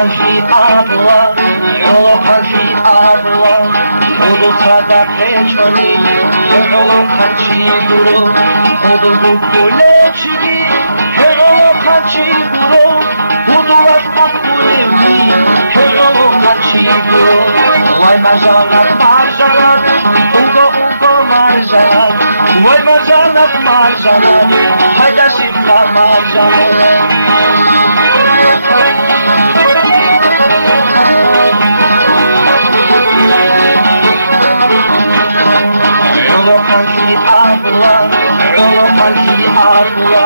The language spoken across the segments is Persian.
خلفي أبوا يولو خلفي أبوا خودو صدا پچونی يولو خلفي برو خودو بکولچی يولو خلفي برو خودو بکولمی يولو خلفي برو وای مرجانات مرجانات اونگو مرجانات وای مرجانات مرجانات hayda şifra مرجانات Yolu kanki abla, yolu kanki abla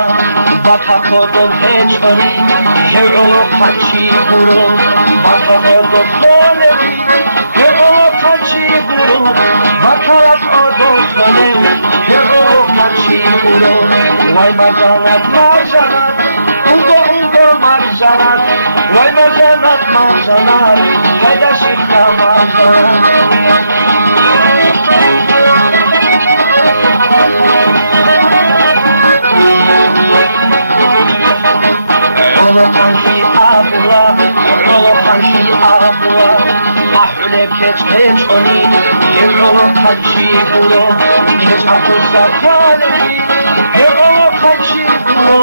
Baka kodol heçori, yolu kanki buru Baka kodol solevi, yolu kanki buru Baka kodol solevi, yolu kanki buru Vay marjanat marjanat, ungo marjanat Vay marjanat marjanat, hayda şifra marjanat Yolu kanki abla, yolu kanki abla Mahule keç oni, yolu kanki buru Keç akuzda kalevi, yolu kanki buru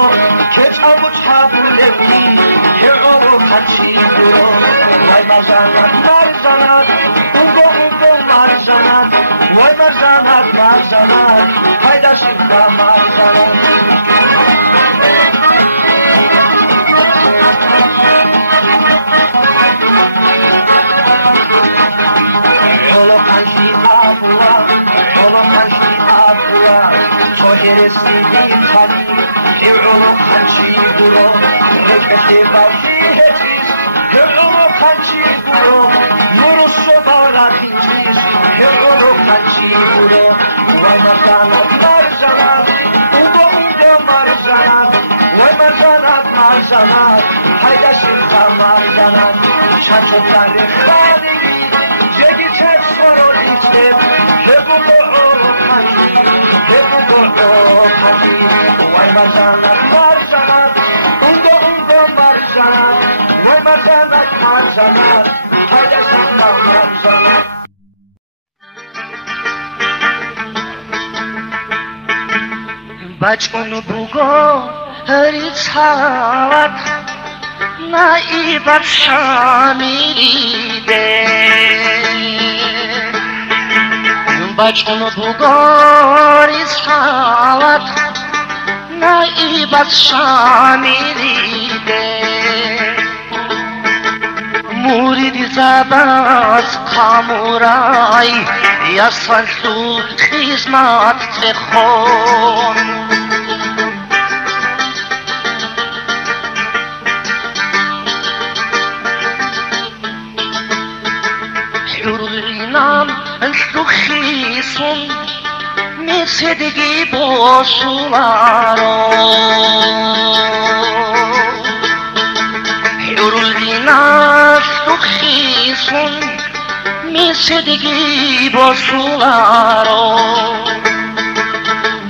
Keç avuç habulevi, yolu kanki buru Vay marjanat marjanat, ungo marjanat Vay marjanat marjanat, hayda şifra marjanat Yolu kanki abla, yolu kanki abla Çoheresi bitali, yolu kanki buru Reketi başı hetiz, yolu kanki buru Yunus sobalar hinciz, yolu kanki buru Vay marjanat marjanat, ungo marjanat Vay marjanat marjanat, hayda şifra marjanat Çaço tarih khaligi Jegi çek sorol içtim Hebu kanki Vay marjanat marjanat Ungo marjanat Vay marjanat marjanat Hayda şifra marjanat بچون بوگو هری چاوت نایبت شامیریده بچون بوگو هری چاوت نایبت شامیریده موریدی زباز کامورای یا سالتو خیزمات تخون حرورینام سخیسون میسدگی باشولارو حرورینام سخیسون میسدگی باشولارو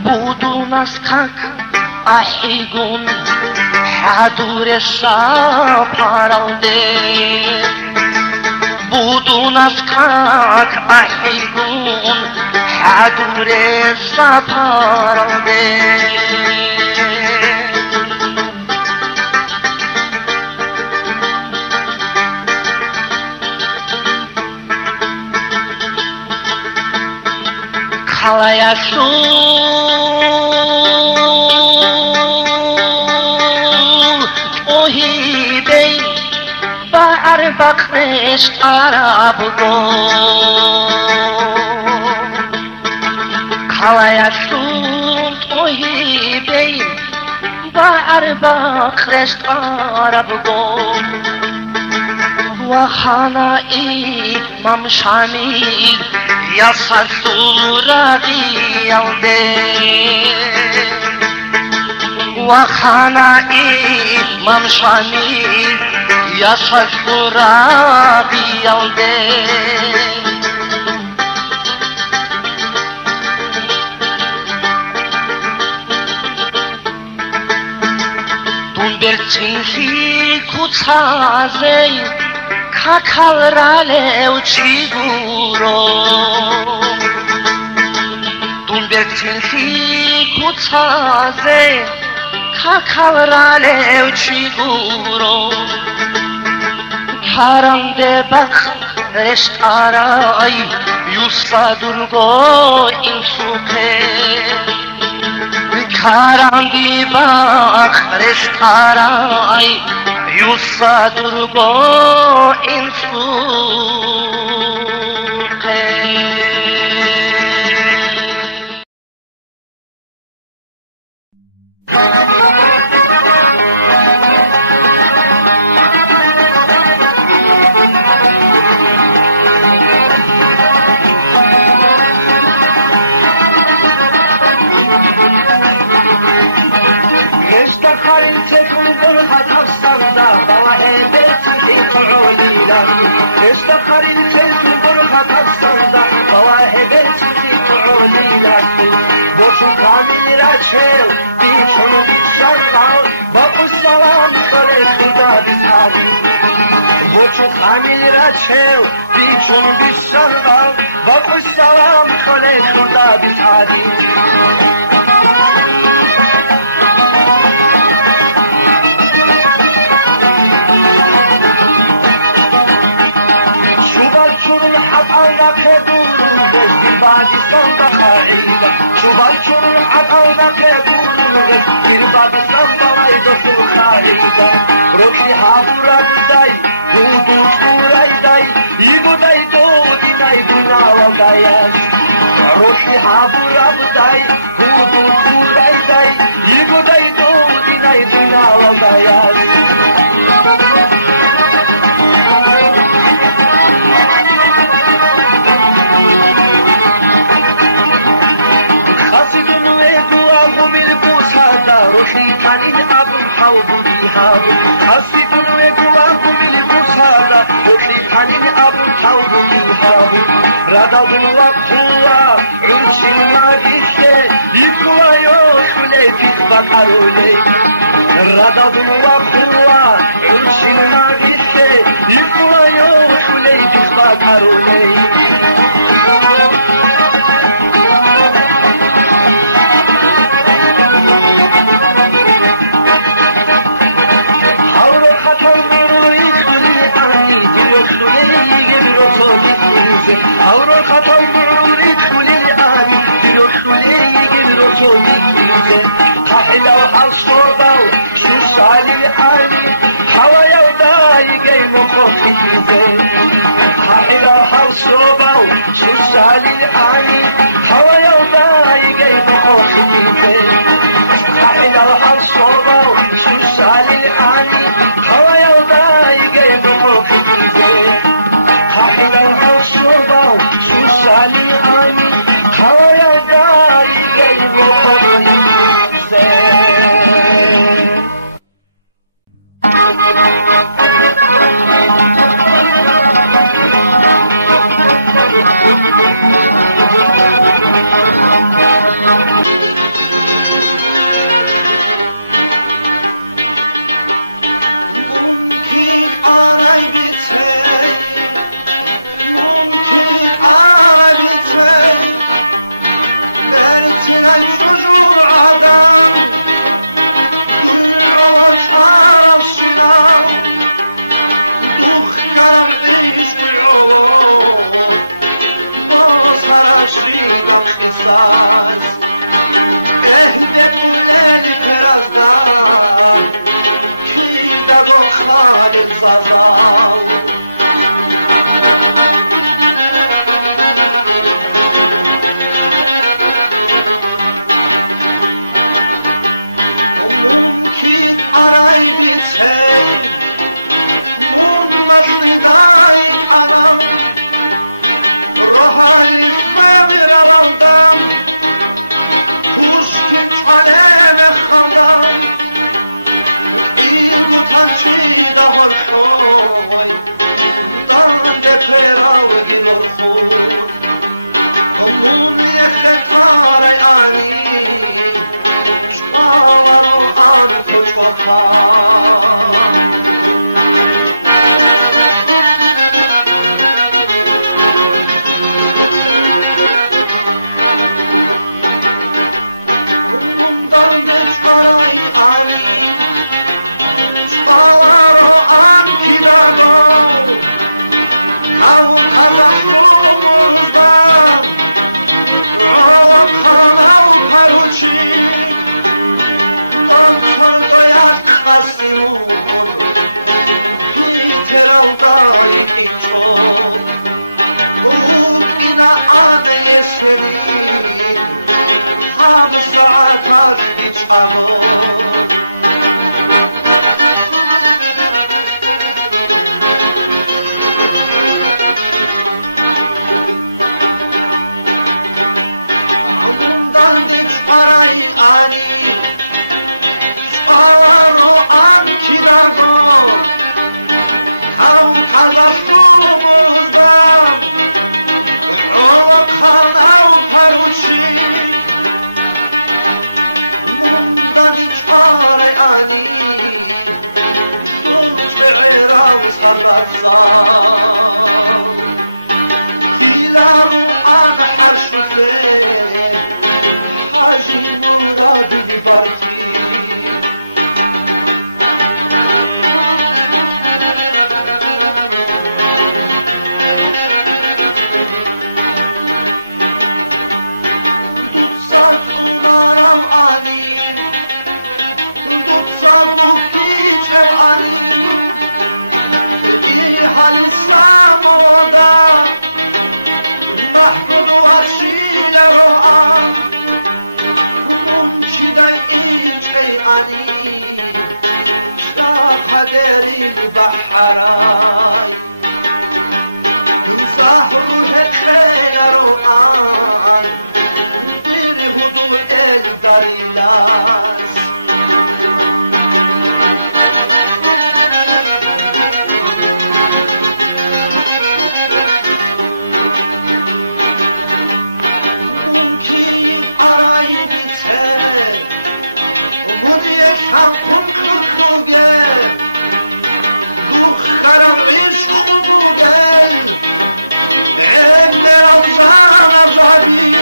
بودون از کک احیگون حدور سپرنده بودون از کک احیگون حدور سپرنده کلایشو توهیده بر بخش عرب گو کلایشو توهیده بر بخش عرب گو و خانه ممشانی یا سرسورا دیالده و و خانایی ممشانی yaşaş durağı yalde Tumbercinhi kucazej kakalrale uciguro Tumbercinhi kucazej kakalrale uciguro Karamde bak restaray Yusa durgo insuke Karamde bak restaray Yusa durgo insuke Karin tekun burhat afsanda Bava heberti tu'ulila Karin tekun burhat afsanda Bava heberti tu'ulila Boşun kamil raçel Biçun biçarqal Babu salam kole khuda bizhari Boçun kamil raçel Biçun biçarqal Babu salam kole khuda bizhari حطونا كبور جزء بعد صنبا خعيبة شبال شرور حطونا كبور جزء بعد صنبا ويدخل خعيبة روحي حابورا بداي هودو سوراي داي يقو داي دودي نايدونا وغاياش روحي حابورا بداي هودو سوراي داي يقو داي دودي نايدونا وغاياش روحي تانين أبن حوضي هابو حسيتون ويقواكم البسادة روحي تانين أبن حوضي هابو ردادون وقوة عرش المعيشة يقوى يوخلي تخبط عرولي ردادون وقوة عرش المعيشة يقوى يوخلي تخبط عرولي Auror khatam bururi tulil ani dilo khuli gibro sobize kahla hasodal shu salil ani hawaya dai gay mokhize kahla hasodal shu salil ani hawaya dai gay mokhize kahla hasodal shu salil ani hawaya dai gay mokhize Shali ani khaya dai gay wo se Mumkin aray bitse Bertinen çocuğu adam Gül avaş şinav Duh karar işbüyor Boz haraşriga kısas Ehdet ulel kırazdan Ki da go khalil zazal Aray bitey Mun masli daik anam Rohalif mavir avaldam Kuş kim aleme khandam morfoi Donde perau gilor khun Omuni khetare ani Shawaro an kochwapan Kazaklı'mızdan Kanal paruçik Doktor doyar Kasimun Peter aldayık çok Uk ina ade senin Hab saatat hiç ağır Aray ani Şavaro ankidago Hav kazafumuzdan Olo kanav paruçik Mundan hiç aray ani Dulç ve irav sarlatzal Gilaru an her şüfe Hacı muradini barki Tutsak umaram anim Tutsak uhtiçev anim İyi halisam oda Mahmudu açiler o an Dai iç ey ani Şah kaderin baharay Zahru hekler o an Bir hudu el darilas Mümkün aray biter Mudiyek hankun kırkluge Dukharam işku bugel Eller azan azabi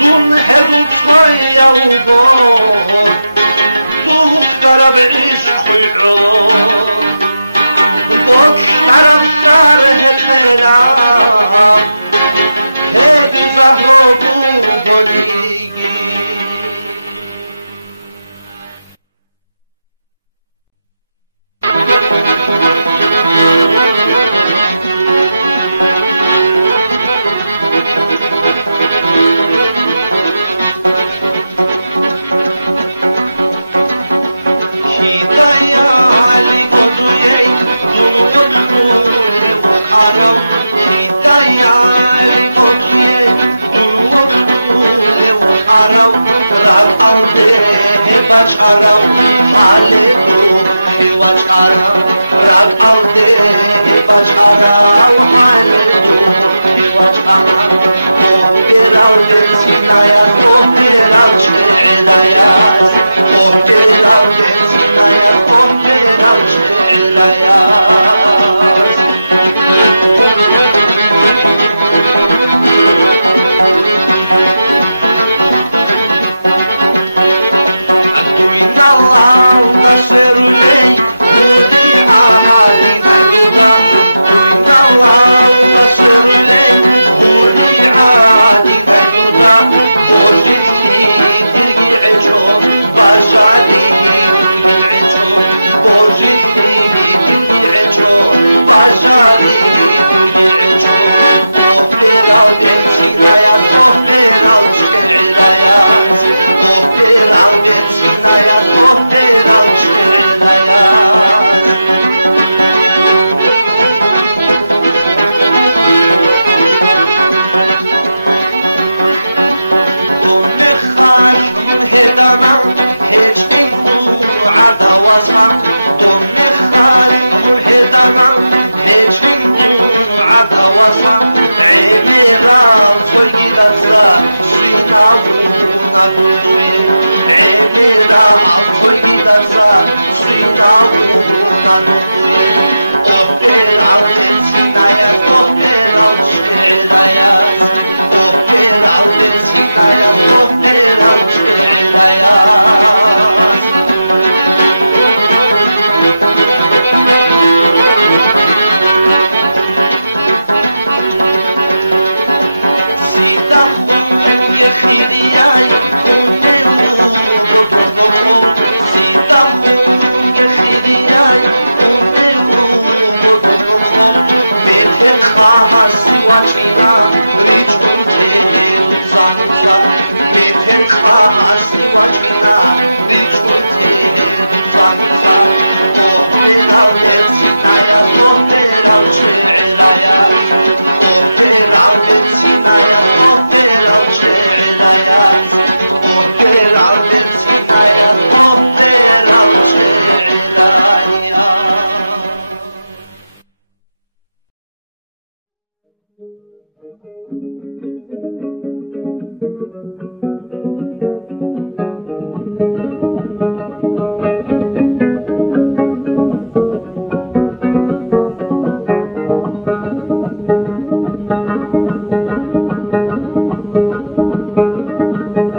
Dun hedu toy yavbo Dukharam işku yolom Bok taraftar hekelam Hep zahro bu goligi Rag alde bacharav hale do hiwacharav Rag alde bacharav hale do hiwacharav Oh peral bensinayas Oh peral she'elayas Oh peral bensinayas Oh peral she'elayas Nasruley Hudi ahadi nayduda Duyna Allah Nasruley Hudi ahadi nayduda Borjilki dirgi eçon Bajadihi dirgi eçon Borjilki dirgi eçon Bajadihi dirgi eçon Oh peral bensinayas Oh peral şe'irayas Oh peral bensinayas Oh peral şe'irayas Domme khashm hedana Hech bindu adawazman Domme هدانا هجن عدا وصا عميرا تويجي دسا سوينا ونا دندوي عميرا تويجي دسا سوينا ونا دندوي اوبرا تنسينايا اوبرا شعرايا اوبرا تنسينايا اوبرا شعرايا خیریای خونه و بودم سیدم خون خیریای خونه و بودم میت خاصی و چینا ریچون تهیل زانوزا میت خاصی و چینا ریچون تهیل زانوزا اوپرا مرسینایا اوپرا شعرایا اوپرا مرسینایا اوپرا شعرایا اوپرا مرسینایا اوپرا شعرایا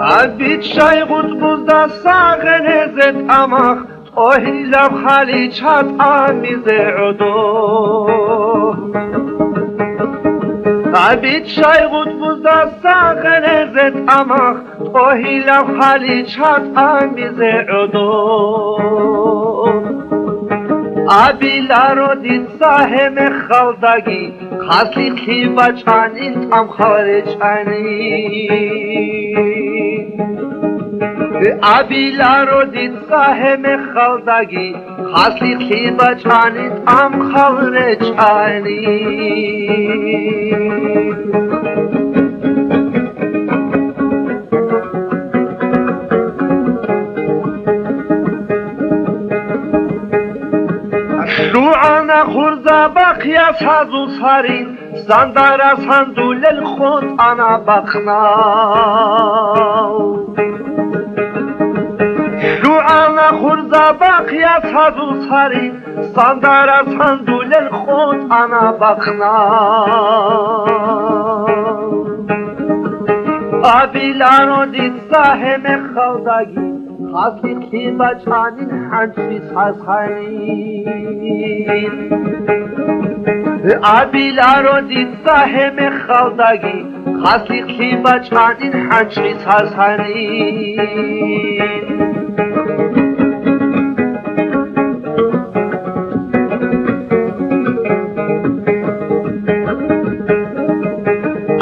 عبید شای قطبوزده ساغنزت اماخ توهیلم خالی چات آمیز عدو عبید شای قطبوزده ساغنزت اماخ توهیلم خالی چات آمیز عدو آبیلارو دید ساهم خالدگی خاصی خیبا چانین تام خارجانی آبیلارو دید ساهم خالدگی خاصی خیبا چانین تام خارجانی روعانا خرزا بقيا سازو صارين زندارا صندو للخوت انا بقنا روعانا خرزا بقيا سازو صارين زندارا صندو للخوت انا بقنا آبیلانو دید ساهم خالدگی خاصی خیبا چانین حنچی سازخانین آبیلارو دید ساهم خالدگی خاصی خیبا چانین حنچی سازخانین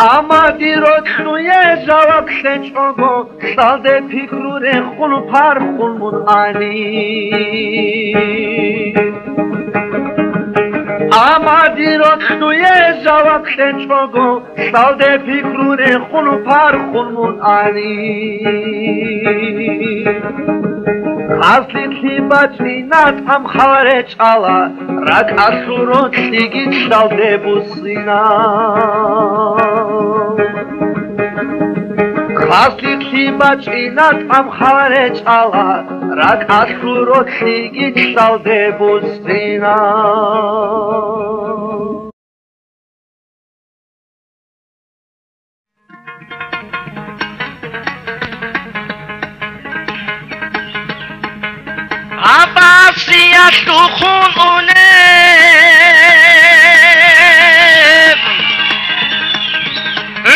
آمادی رو تنوی جواب شنچوگو سالده پیکرور خون پر خونمون آنی آمادی رو تنوی جواب شنچوگو سالده پیکرور خون پر خونمون آنی خاصی خیبا چینات هم خواره چالا رک اسورو تیگید سالده بوسینا خاصی خیبا چینات هم خواره چالا رک اسورو تیگید سالده بوسینا عباسیت تو خونه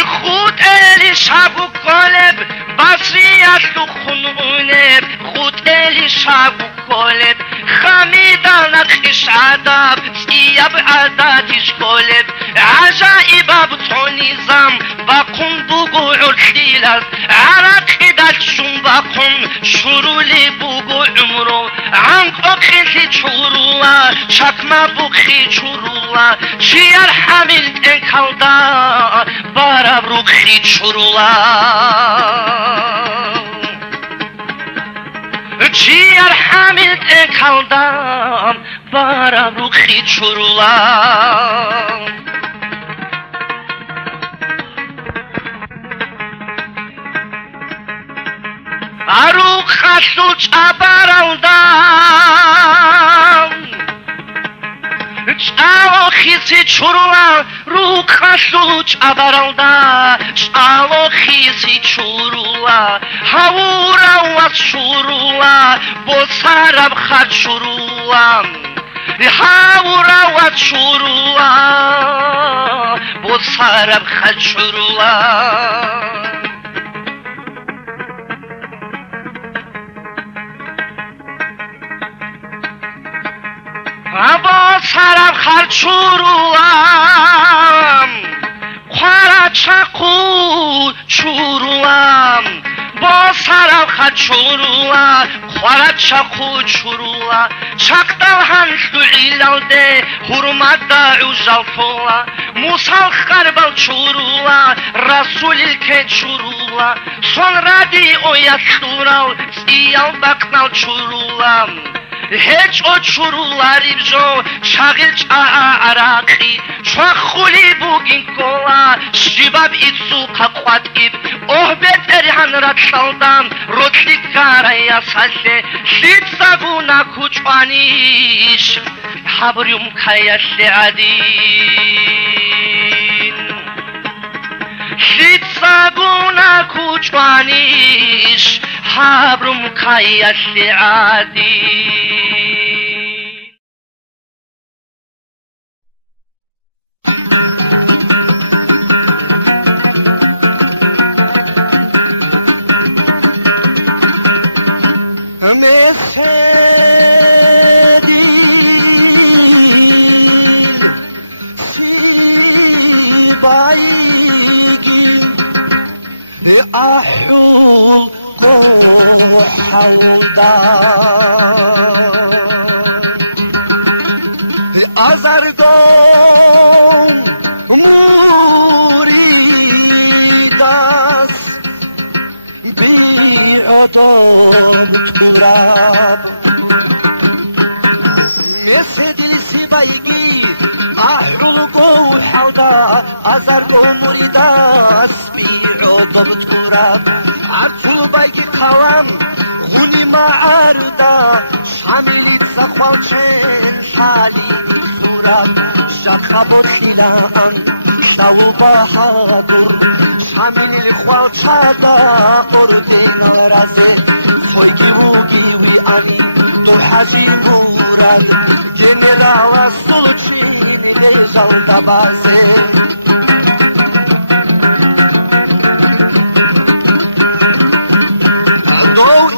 خود الی شب و قلب باسیت تو خونه خود الی شب و قلب خمیدن اخش عذاب سیاب عذاتش قلب عجائب بطونیزم باقون بگو عرسیلت عرق دلشون باقون شرولی بگو عمرو عنق اخیلی چورولا چکما بخی چورولا چیار حمیل انکالدا بارا بروخی چورولا چیار حمیل انکالدا აბარა რუხი ჩურლა არუხასუ ჭაბარალდა ჭალოხისი ჩურლა რუხასუ ჭაბარალდა ჭალოხისი ჩურლა ჰაურავა ჩურლა ბოსარაბ ხაჩურლა ჰაურავა ჩურლა ბოსარაბ ხაჩურლა აბოსარაბ ხაჩურლა ხვარაჩაკუ ჩურლა ბოსარაბ ხაჩურლა ხვარაჩაკუ ჩურლა ჩაკტალჰან სუილალდე ჰურმადა უზალფოლა მუსალ ხარბალ ჩურლა რასულილქე ჩურლა სონრადი ოიასტურალ სიალ ბაკნალ ჩურლა ჰეჭო ჩურულარიბჟო ჩაღილ ჭაარაყი ჩახული ბუგინკოლა შიბაბ იცუ ხაყვატიბ ოჰბეტერი ჰანრატშალდამ როთლი კარაია საშე შიცაგუნა ქუჭვანიშ ჰაბრიუმ ქაიაშე ადინ შიცაგუნა ქუჭვანიშ ჰაბრუმ ქაიაშე ადინ Mesedil sibaygi ahul qohaldan azargon muridas bi'adab turab Mesedil sibaygi ahul qohaldan azargon muridas bi'adab turab Artul baygi kalam غونی معردا شامیلیت زخوال چن حالی صورت شخبت خیلان شاو بهادر شامیلی خوال چادا اردین رازه خویگی وگی وی آنی دو حاجی مورد گنرال سلچینی لیزال دبازه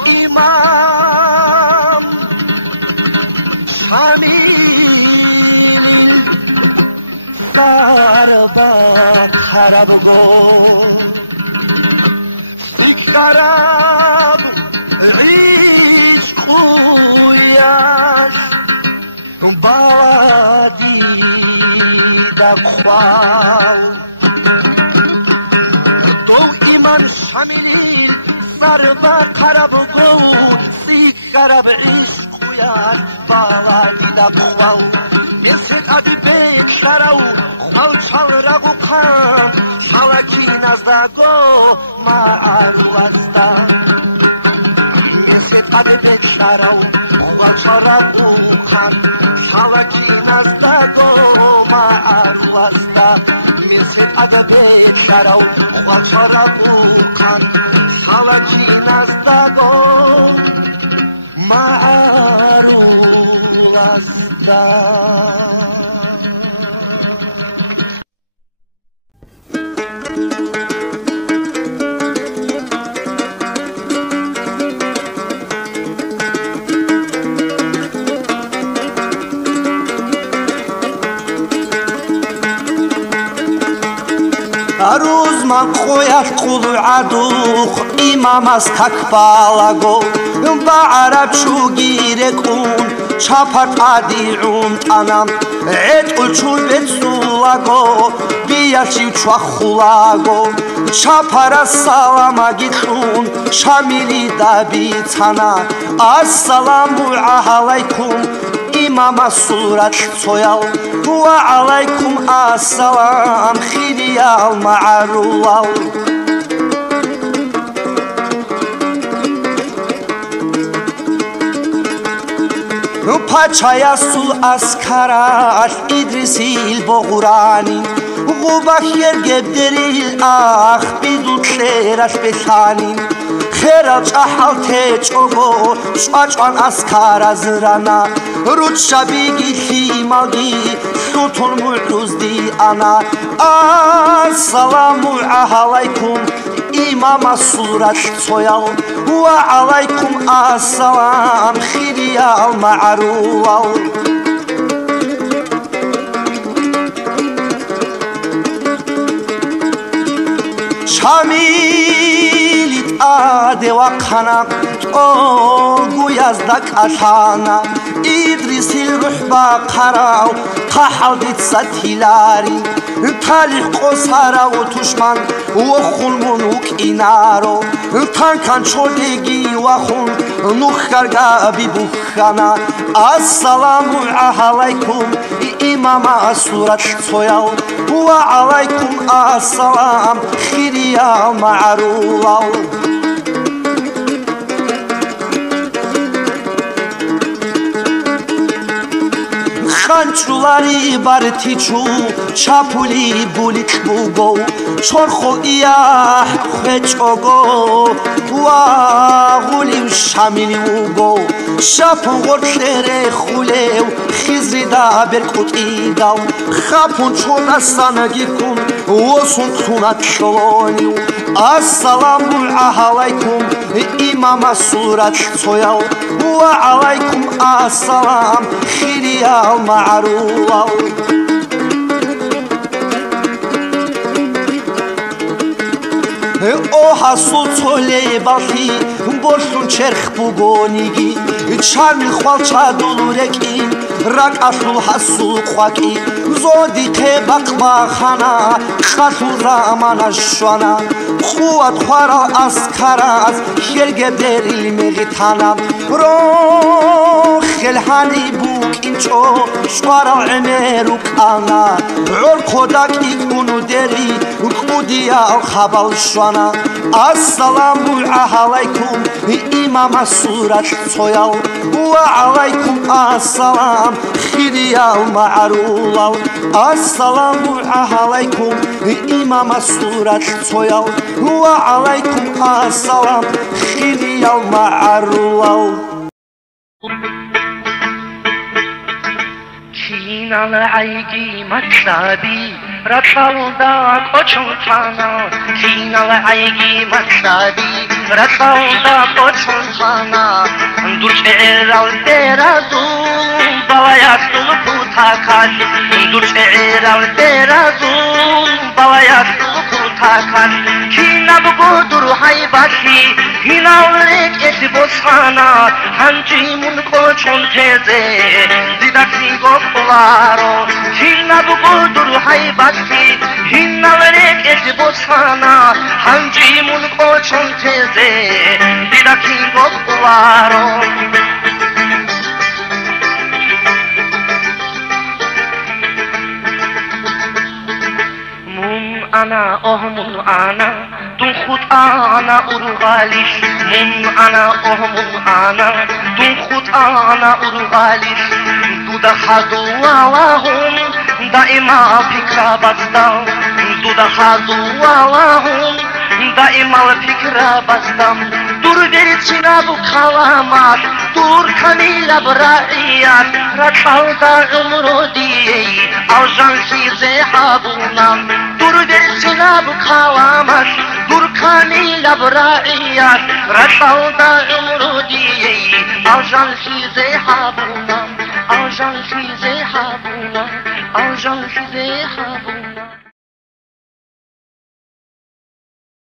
İmam Şamil'in sarba karab go Sik karab işkuyas Baladi da kwal Do İmam Şamil'in Sarba karab go, sik karab ishkuyas, baladi da khwal. Meset adi bek sharaw, khwal chal ragu kham, halakinas da go, ma'arwasta. Meset adi bek sharaw, khwal chal ragu kham, halakinas da go, ma'arwasta. Meset adi bek sharaw, khwal chal ragu kham, Halaki nazdago ma'arulasta Aruz maqoyat qulu aduq imamas kakbalago ba'arab shugirekun chapat adium tanam et ulchul betsulago biyachi chwakhulago chapara salama gitun shamili dabitsana assalamu alaykum إمام صورة صيال وعليكم السلام خيريا مع الله Paçaya sul askaraş İdrisil boğurani Gubak yer gebderil ah Biduteraş besanin Xeraç ahal teçogo Şaçan askara zırana Rutşa bigi malgi Şutun mu'uzdi ana Assalamu alaikum İmama surat soyal Ve aleykum assalam Xiriyal ma'rulal Şamilit ade ve kanak O yazda kaşana İdrisil ruhba karav Kahaldit satilari Talih qosara و تشمن و خلمونوک اینارو تنکن چودگی و خون نخرگا بی بخانا السلام علیکم امام صورت سویل و علیکم السلام خیریا معرولال Xançuları bartiçu çapuli bulik bugo çorxo iyah xeçogo wa gulim şamili ugo şapun gorxere xulev xizrida berkutidav xapun çonasana gikun osun tunat şoloniu assalamu alaikum imama surat soyal wa alaikum assalam xiriyal معروف او حسود توله باقی برشون چرخ بگونیگی چرمی خوال چادولورکی رک اشلو حسود خواکی زودی که بقبا خانا خطو رامان شوانا خوات خوارا اسکراز خلگ دریل میگیتانم رو خلحانی بوک اینچو شوارا عمرو کانا عور خودک ایکونو دری کودیا خبال شوانا السلام علیکم امام صورت سویل و علیکم السلام خیریا معرولال السلام علیکم امام صورت سویل و علیکم السلام خیریا معرولال Kinal aygi maksabi Ratalda koçun sana Kinal aygi maksabi Ratalda koçun sana Dur şe'ir al terazu Balayat dulu putakan Dur şe'ir al terazu Balayat dulu putakan Kinab gudur haybati Kinal rek eti bosana Hancimun koçun teze Didaki gopularo Kinab gudur haybati Kinal rek eti bosana Hancimun koçun teze Didaki gopularo Ana oh mun ana tun khud ana urgalish mun ana oh mun ana tun khud ana urgalish du da khadu walahum daima fikra basdam du da khadu walahum daima fikra basdam dur derchina bu kalamat dur kanila braiyat ratalda umrodi aljan size habunam dur derchina bu kalamat dur kanila braiyat ratalda umrodi aljan size habunam aljan size habunam aljan size habunam